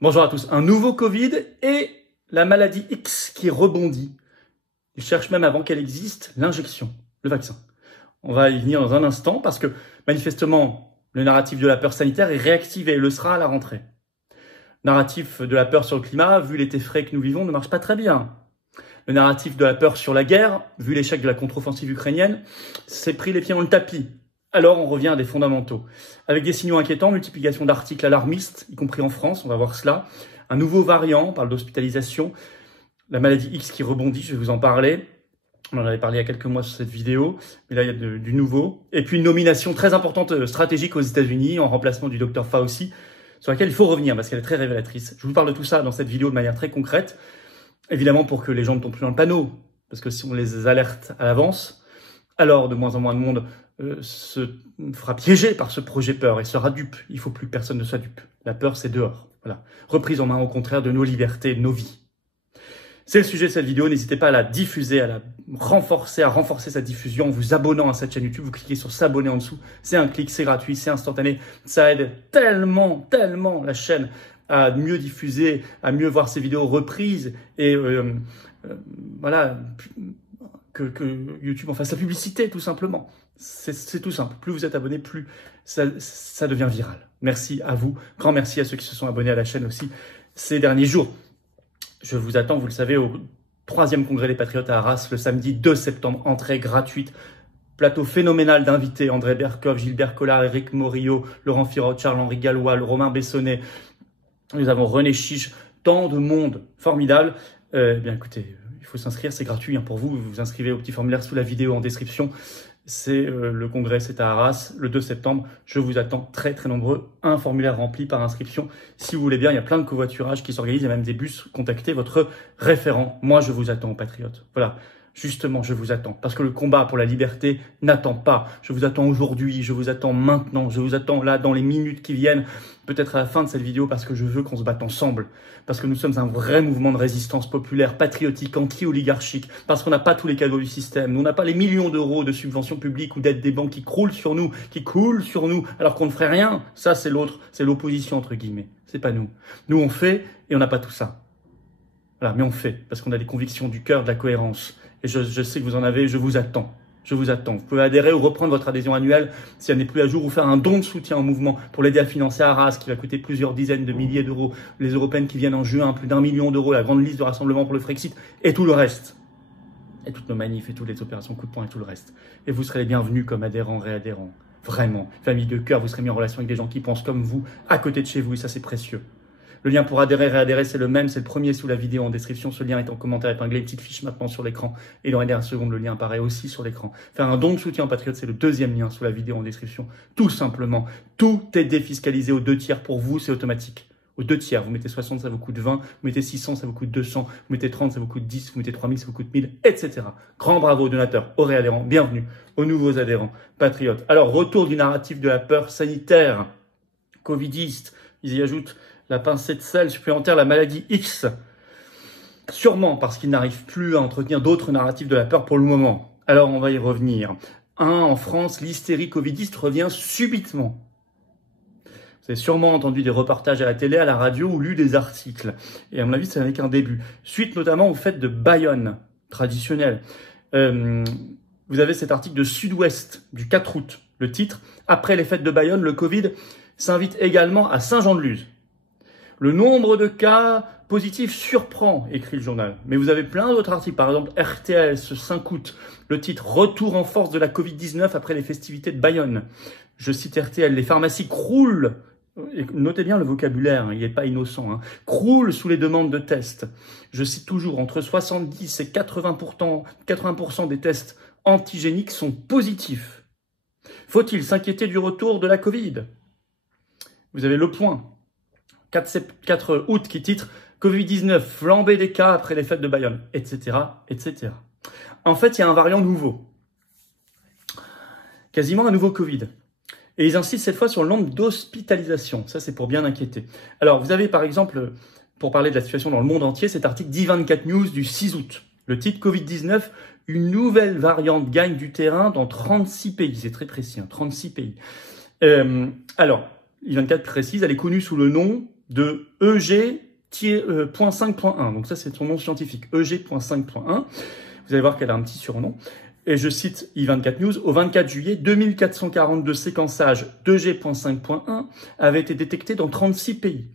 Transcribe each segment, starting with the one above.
Bonjour à tous. Un nouveau Covid et la maladie X qui rebondit. Ils cherchent même avant qu'elle existe l'injection, le vaccin. On va y venir dans un instant parce que manifestement le narratif de la peur sanitaire est réactivé et le sera à la rentrée. Le narratif de la peur sur le climat, vu l'été frais que nous vivons, ne marche pas très bien. Le narratif de la peur sur la guerre, vu l'échec de la contre-offensive ukrainienne, s'est pris les pieds dans le tapis. Alors on revient à des fondamentaux. Avec des signaux inquiétants, multiplication d'articles alarmistes, y compris en France, on va voir cela. Un nouveau variant, on parle d'hospitalisation. La maladie X qui rebondit, je vais vous en parler. On en avait parlé il y a quelques mois sur cette vidéo, mais là il y a du nouveau. Et puis une nomination très importante stratégique aux États-Unis en remplacement du Dr Fauci, sur laquelle il faut revenir parce qu'elle est très révélatrice. Je vous parle de tout ça dans cette vidéo de manière très concrète, évidemment pour que les gens ne tombent plus dans le panneau, parce que si on les alerte à l'avance, alors de moins en moins de monde se fera piéger par ce projet peur et sera dupe. Il faut plus que personne ne soit dupe. La peur, c'est dehors. Voilà. Reprise en main, au contraire, de nos libertés, de nos vies. C'est le sujet de cette vidéo. N'hésitez pas à la diffuser, à la renforcer, à renforcer sa diffusion en vous abonnant à cette chaîne YouTube. Vous cliquez sur s'abonner en dessous. C'est un clic, c'est gratuit, c'est instantané. Ça aide tellement, tellement la chaîne à mieux diffuser, à mieux voir ses vidéos reprises et voilà, que YouTube en fasse la publicité, tout simplement. C'est tout simple. Plus vous êtes abonné, plus ça devient viral. Merci à vous. Grand merci à ceux qui se sont abonnés à la chaîne aussi ces derniers jours. Je vous attends, vous le savez, au 3e congrès des Patriotes à Arras, le samedi 2 septembre. Entrée gratuite. Plateau phénoménal d'invités. André Berkoff, Gilbert Collard, Éric Morillo, Laurent Firot, Charles-Henri Gallois, Romain Bessonnet. Nous avons René Chiche. Tant de monde formidable. Bien écoutez, il faut s'inscrire, c'est gratuit pour vous. Vous vous inscrivez au petit formulaire sous la vidéo en description. C'est le congrès, c'est à Arras, le 2 septembre. Je vous attends très très nombreux. Un formulaire rempli par inscription. Si vous voulez bien, il y a plein de covoiturages qui s'organisent. Il y a même des bus. Contactez votre référent. Moi, je vous attends, patriotes. Voilà. Justement, je vous attends. Parce que le combat pour la liberté n'attend pas. Je vous attends aujourd'hui. Je vous attends maintenant. Je vous attends là dans les minutes qui viennent. Peut-être à la fin de cette vidéo parce que je veux qu'on se batte ensemble. Parce que nous sommes un vrai mouvement de résistance populaire, patriotique, anti-oligarchique. Parce qu'on n'a pas tous les cadeaux du système. Nous, on n'a pas les millions d'euros de subventions publiques ou d'aides des banques qui croulent sur nous, qui coulent sur nous, alors qu'on ne ferait rien. Ça, c'est l'autre. C'est l'opposition, entre guillemets. C'est pas nous. Nous, on fait et on n'a pas tout ça. Voilà, mais on fait. Parce qu'on a des convictions du cœur, de la cohérence. Et je sais que vous en avez, je vous attends. Je vous attends. Vous pouvez adhérer ou reprendre votre adhésion annuelle si elle n'est plus à jour ou faire un don de soutien au mouvement pour l'aider à financer Arras qui va coûter plusieurs dizaines de milliers d'euros. Les européennes qui viennent en juin, plus d'1 million d'euros, la grande liste de rassemblement pour le Frexit et tout le reste. Et toutes nos manifs et toutes les opérations coup de poing et tout le reste. Et vous serez les bienvenus comme adhérents, réadhérents. Vraiment. Famille de cœur, vous serez mis en relation avec des gens qui pensent comme vous, à côté de chez vous et ça c'est précieux. Le lien pour adhérer, réadhérer, c'est le même, c'est le premier sous la vidéo en description. Ce lien est en commentaire épinglé, une petite fiche maintenant sur l'écran. Et dans les dernières secondes, le lien apparaît aussi sur l'écran. Faire un don de soutien aux patriotes, c'est le 2e lien sous la vidéo en description. Tout simplement, tout est défiscalisé aux 2 tiers pour vous, c'est automatique. Aux 2 tiers, vous mettez 60, ça vous coûte 20, vous mettez 600, ça vous coûte 200, vous mettez 30, ça vous coûte 10, vous mettez 3000, ça vous coûte 1000, etc. Grand bravo aux donateurs, aux réadhérents, bienvenue aux nouveaux adhérents, patriotes. Alors, retour du narratif de la peur sanitaire, covidiste, ils y ajoutent la pincée de sel supplémentaire, la maladie X. Sûrement parce qu'ils n'arrivent plus à entretenir d'autres narratifs de la peur pour le moment. Alors on va y revenir. En France, l'hystérie covidiste revient subitement. Vous avez sûrement entendu des reportages à la télé, à la radio ou lu des articles. Et à mon avis, ça n'est qu'un début. Suite notamment aux fêtes de Bayonne, traditionnelles. Vous avez cet article de Sud-Ouest du 4 août. Le titre, « Après les fêtes de Bayonne, le Covid s'invite également à Saint-Jean-de-Luz ». Le nombre de cas positifs surprend, écrit le journal. Mais vous avez plein d'autres articles, par exemple RTL, ce 5 août, le titre « Retour en force de la Covid-19 après les festivités de Bayonne ». Je cite RTL, les pharmacies croulent, et notez bien le vocabulaire, il n'est pas innocent, croulent sous les demandes de tests. Je cite toujours, entre 70 et 80% des tests antigéniques sont positifs. Faut-il s'inquiéter du retour de la Covid? Vous avez Le Point. 4 août qui titre « Covid-19, flambée des cas après les fêtes de Bayonne », etc., etc. En fait, il y a un variant nouveau. Quasiment un nouveau Covid. Et ils insistent cette fois sur le nombre d'hospitalisations. Ça, c'est pour bien inquiéter. Alors, vous avez par exemple, pour parler de la situation dans le monde entier, cet article d'I24 News du 6 août. Le titre « Covid-19, une nouvelle variante gagne du terrain dans 36 pays ». C'est très précis, 36 pays. Alors, I24 précise, elle est connue sous le nom de EG.5.1. Donc ça, c'est son nom scientifique, EG.5.1. Vous allez voir qu'elle a un petit surnom. Et je cite i24 News, au 24 juillet, 2442 séquençages d'EG.5.1 avaient été détectés dans 36 pays.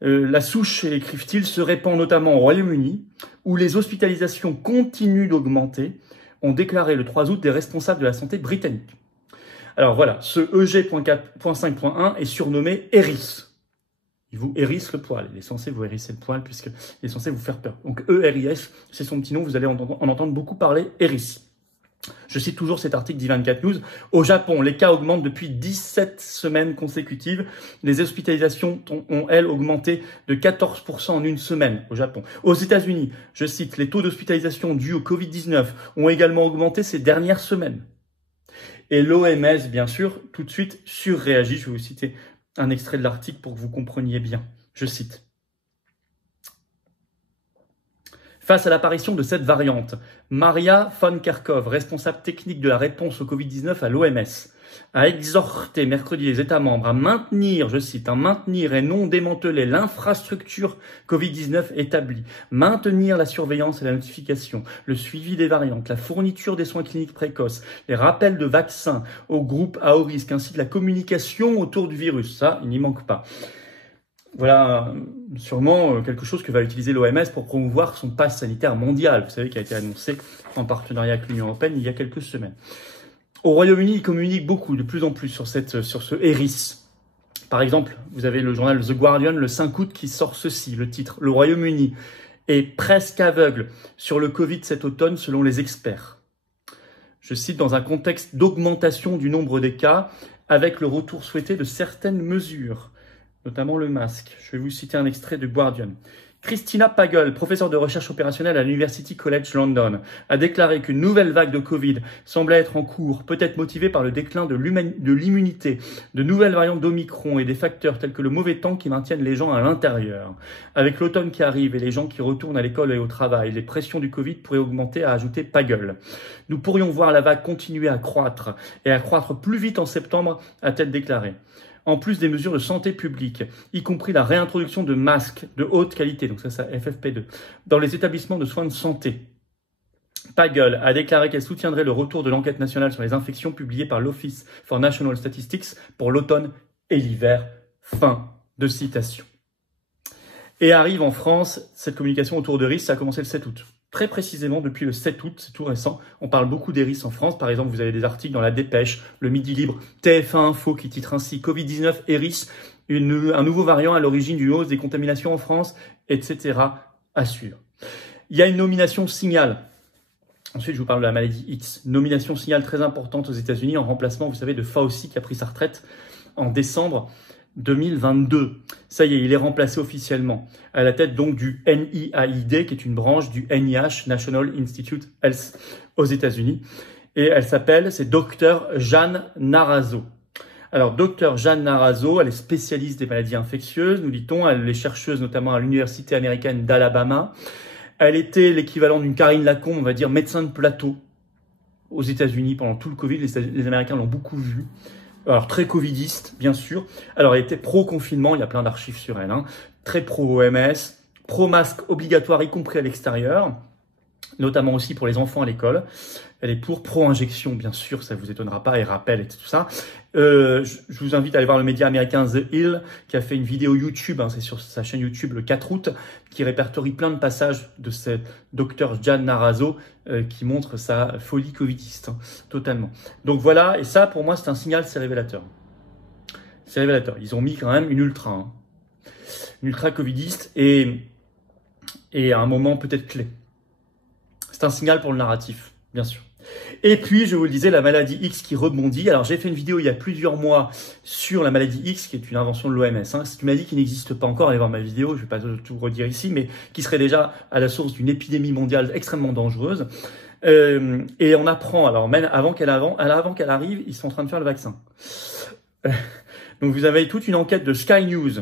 La souche, écrivent-ils, se répand notamment au Royaume-Uni, où les hospitalisations continuent d'augmenter, ont déclaré le 3 août des responsables de la santé britanniques. Alors voilà, ce EG.5.1 est surnommé Eris. Il vous hérisse le poil. Il est censé vous hérisser le poil puisqu'il est censé vous faire peur. Donc E-R-I-S, c'est son petit nom, vous allez en entendre beaucoup parler, Eris. Je cite toujours cet article d'I24 News. Au Japon, les cas augmentent depuis 17 semaines consécutives. Les hospitalisations ont, elles, augmenté de 14% en une semaine au Japon. Aux États-Unis, je cite, les taux d'hospitalisation dus au Covid-19 ont également augmenté ces dernières semaines. Et l'OMS, bien sûr, tout de suite surréagit. Je vais vous citer un extrait de l'article pour que vous compreniez bien. Je cite. Face à l'apparition de cette variante, Maria von Kerkhove, responsable technique de la réponse au Covid-19 à l'OMS, a exhorté mercredi les États membres à maintenir, je cite, à maintenir et non démanteler l'infrastructure Covid-19 établie, maintenir la surveillance et la notification, le suivi des variantes, la fourniture des soins cliniques précoces, les rappels de vaccins aux groupes à haut risque, ainsi que la communication autour du virus. Ça, il n'y manque pas. Voilà sûrement quelque chose que va utiliser l'OMS pour promouvoir son pass sanitaire mondial, vous savez, qui a été annoncé en partenariat avec l'Union européenne il y a quelques semaines. Au Royaume-Uni, ils communiquent beaucoup, de plus en plus, sur ce Eris. Par exemple, vous avez le journal The Guardian, le 5 août, qui sort ceci, le titre. Le Royaume-Uni est presque aveugle sur le Covid cet automne, selon les experts. Je cite, dans un contexte d'augmentation du nombre des cas, avec le retour souhaité de certaines mesures, notamment le masque. Je vais vous citer un extrait de Guardian. Christina Pagel, professeure de recherche opérationnelle à l'University College London, a déclaré qu'une nouvelle vague de Covid semblait être en cours, peut-être motivée par le déclin de l'immunité, de nouvelles variantes d'Omicron et des facteurs tels que le mauvais temps qui maintiennent les gens à l'intérieur. Avec l'automne qui arrive et les gens qui retournent à l'école et au travail, les pressions du Covid pourraient augmenter, a ajouté Pagel. Nous pourrions voir la vague continuer à croître et à croître plus vite en septembre, a-t-elle déclaré. En plus des mesures de santé publique, y compris la réintroduction de masques de haute qualité, donc ça c'est FFP2, dans les établissements de soins de santé. Pagel a déclaré qu'elle soutiendrait le retour de l'enquête nationale sur les infections publiée par l'Office for National Statistics pour l'automne et l'hiver. Fin de citation. Et arrive en France cette communication autour de RIS, ça a commencé le 7 août. Très précisément, depuis le 7 août, c'est tout récent, on parle beaucoup d'Eris en France. Par exemple, vous avez des articles dans La Dépêche, le Midi Libre, TF1 Info qui titre ainsi « Covid-19, Eris, un nouveau variant à l'origine d'une hausse des contaminations en France, etc. » à suivre. Il y a une nomination signal. Ensuite, je vous parle de la maladie X. Nomination signal très importante aux États-Unis en remplacement, vous savez, de Fauci qui a pris sa retraite en décembre 2022. Ça y est, il est remplacé officiellement à la tête donc du NIAID, qui est une branche du NIH, National Institute Health aux États-Unis. Et elle s'appelle, c'est Dr Jane Narazo. Alors, Dr Jane Narazo, elle est spécialiste des maladies infectieuses, nous dit-on. Elle est chercheuse notamment à l'université américaine d'Alabama. Elle était l'équivalent d'une Karine Lacombe, on va dire médecin de plateau aux États-Unis pendant tout le Covid. Les Américains l'ont beaucoup vue. Alors, très covidiste, bien sûr. Alors, elle était pro-confinement, il y a plein d'archives sur elle. Très pro-OMS, pro-masque obligatoire, y compris à l'extérieur, notamment aussi pour les enfants à l'école. Elle est pour pro-injection, bien sûr, ça ne vous étonnera pas, et rappel et tout ça. Je vous invite à aller voir le média américain The Hill, qui a fait une vidéo YouTube, c'est sur sa chaîne YouTube le 4 août, qui répertorie plein de passages de cette Dr Jane Narazo, qui montre sa folie covidiste, totalement. Donc voilà, et ça, pour moi, c'est un signal, c'est révélateur. C'est révélateur. Ils ont mis quand même une ultra covidiste, et à un moment peut-être clé. C'est un signal pour le narratif, bien sûr. Et puis, je vous le disais, la maladie X qui rebondit. Alors, j'ai fait une vidéo il y a plusieurs mois sur la maladie X, qui est une invention de l'OMS. C'est une maladie qui n'existe pas encore. Allez voir ma vidéo, je ne vais pas tout redire ici, mais qui serait déjà à la source d'une épidémie mondiale extrêmement dangereuse. Et on apprend, alors même avant qu'elle arrive, ils sont en train de faire le vaccin. Donc, vous avez toute une enquête de Sky News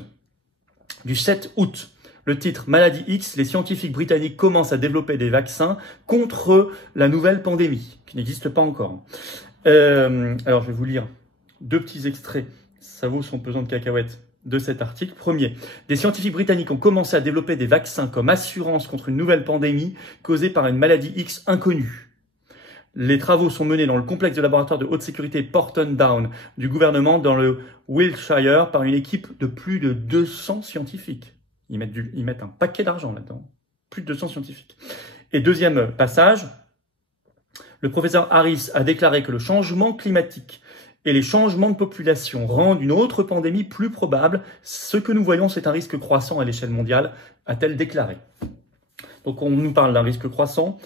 du 7 août. Le titre « Maladie X, les scientifiques britanniques commencent à développer des vaccins contre la nouvelle pandémie », qui n'existe pas encore. Alors, je vais vous lire deux petits extraits. Ça vaut son pesant de cacahuètes. de cet article. Premier, des scientifiques britanniques ont commencé à développer des vaccins comme assurance contre une nouvelle pandémie causée par une maladie X inconnue. Les travaux sont menés dans le complexe de laboratoire de haute sécurité Porton Down du gouvernement dans le Wiltshire par une équipe de plus de 200 scientifiques. Ils mettent un paquet d'argent là-dedans. Plus de 200 scientifiques. Et deuxième passage, le professeur Harris a déclaré que le changement climatique et les changements de population rendent une autre pandémie plus probable. Ce que nous voyons, c'est un risque croissant à l'échelle mondiale, a-t-elle déclaré. Donc on nous parle d'un risque croissant.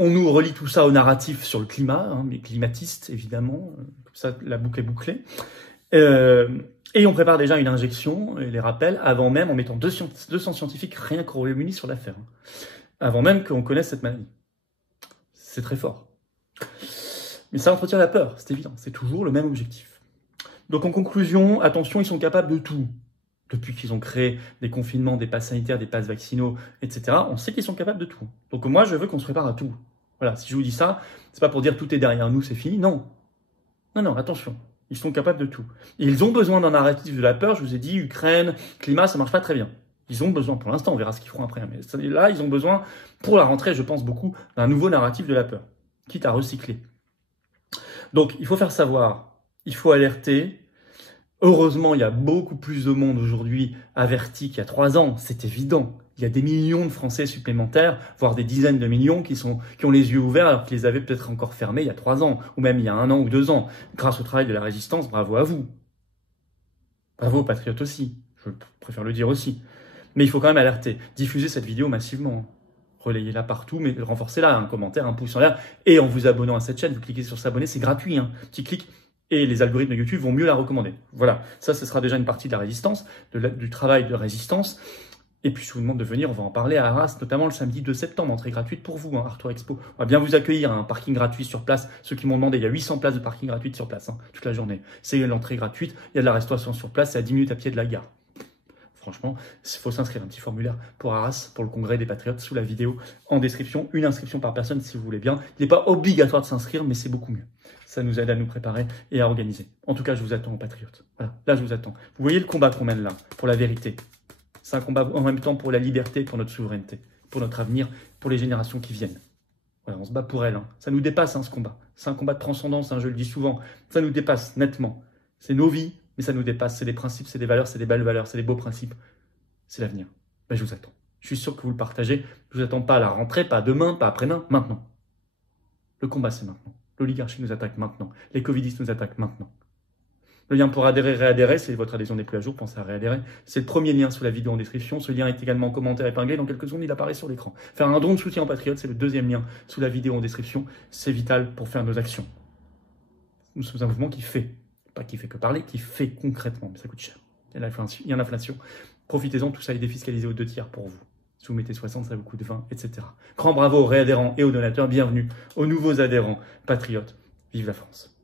On nous relie tout ça au narratif sur le climat, mais climatistes évidemment, comme ça la boucle est bouclée. Et on prépare déjà une injection, et les rappels, avant même, en mettant 200 scientifiques rien qu'au Royaume-Uni sur l'affaire, avant même qu'on connaisse cette maladie. C'est très fort. Mais ça entretient la peur, c'est évident, c'est toujours le même objectif. Donc en conclusion, attention, ils sont capables de tout. Depuis qu'ils ont créé des confinements, des passes sanitaires, des passes vaccinaux, etc., on sait qu'ils sont capables de tout. Donc moi, je veux qu'on se prépare à tout. Voilà, si je vous dis ça, c'est pas pour dire tout est derrière nous, c'est fini, non. Non, attention, ils sont capables de tout. Et ils ont besoin d'un narratif de la peur, je vous ai dit, Ukraine, climat, ça marche pas très bien. Ils ont besoin, pour l'instant, on verra ce qu'ils feront après, mais là, ils ont besoin, pour la rentrée, je pense beaucoup, d'un nouveau narratif de la peur, quitte à recycler. Donc, il faut faire savoir, il faut alerter. Heureusement, il y a beaucoup plus de monde aujourd'hui averti qu'il y a 3 ans, c'est évident. Il y a des millions de Français supplémentaires, voire des dizaines de millions qui ont les yeux ouverts alors qu'ils les avaient peut-être encore fermés il y a 3 ans, ou même il y a 1 an ou 2 ans. Grâce au travail de la résistance, bravo à vous. Bravo aux patriotes aussi, je préfère le dire aussi. Mais il faut quand même alerter, diffuser cette vidéo massivement. Relayez-la partout, mais renforcez-la, un commentaire, un pouce en l'air, et en vous abonnant à cette chaîne, vous cliquez sur s'abonner, c'est gratuit, petit clic, et les algorithmes de YouTube vont mieux la recommander. Voilà, ça, ce sera déjà une partie de la résistance, du travail de résistance. Et puis, je vous demande de venir, on va en parler à Arras, notamment le samedi 2 septembre, entrée gratuite pour vous, Artois Expo. On va bien vous accueillir, un parking gratuit sur place. Ceux qui m'ont demandé, il y a 800 places de parking gratuite sur place, toute la journée. C'est l'entrée gratuite, il y a de la restauration sur place, c'est à 10 minutes à pied de la gare. Franchement, il faut s'inscrire, un petit formulaire pour Arras, pour le congrès des patriotes, sous la vidéo, en description. Une inscription par personne, si vous voulez bien. Il n'est pas obligatoire de s'inscrire, mais c'est beaucoup mieux. Ça nous aide à nous préparer et à organiser. En tout cas, je vous attends, patriotes. Voilà, là, je vous attends. Vous voyez le combat qu'on mène là, pour la vérité. C'est un combat en même temps pour la liberté, pour notre souveraineté, pour notre avenir, pour les générations qui viennent. Voilà, on se bat pour elles. Ça nous dépasse, ce combat. C'est un combat de transcendance, je le dis souvent. Ça nous dépasse nettement. C'est nos vies, mais ça nous dépasse. C'est des principes, c'est des valeurs, c'est des belles valeurs, c'est des beaux principes. C'est l'avenir. Je vous attends. Je suis sûr que vous le partagez. Je vous attends pas à la rentrée, pas demain, pas après-demain, maintenant. Le combat, c'est maintenant. L'oligarchie nous attaque maintenant. Les covidistes nous attaquent maintenant. Le lien pour adhérer, réadhérer, si votre adhésion n'est plus à jour, pensez à réadhérer. C'est le premier lien sous la vidéo en description. Ce lien est également en commentaire épinglé. Dans quelques secondes, il apparaît sur l'écran. Faire un don de soutien aux patriotes, c'est le deuxième lien sous la vidéo en description. C'est vital pour faire nos actions. Nous sommes un mouvement qui fait. Pas qui fait que parler, qui fait concrètement. Mais ça coûte cher. Il y a l'inflation. Profitez-en, tout ça est défiscalisé aux 2 tiers pour vous. Si vous mettez 60, ça vous coûte 20, etc. Grand bravo aux réadhérents et aux donateurs. Bienvenue aux nouveaux adhérents patriotes. Vive la France.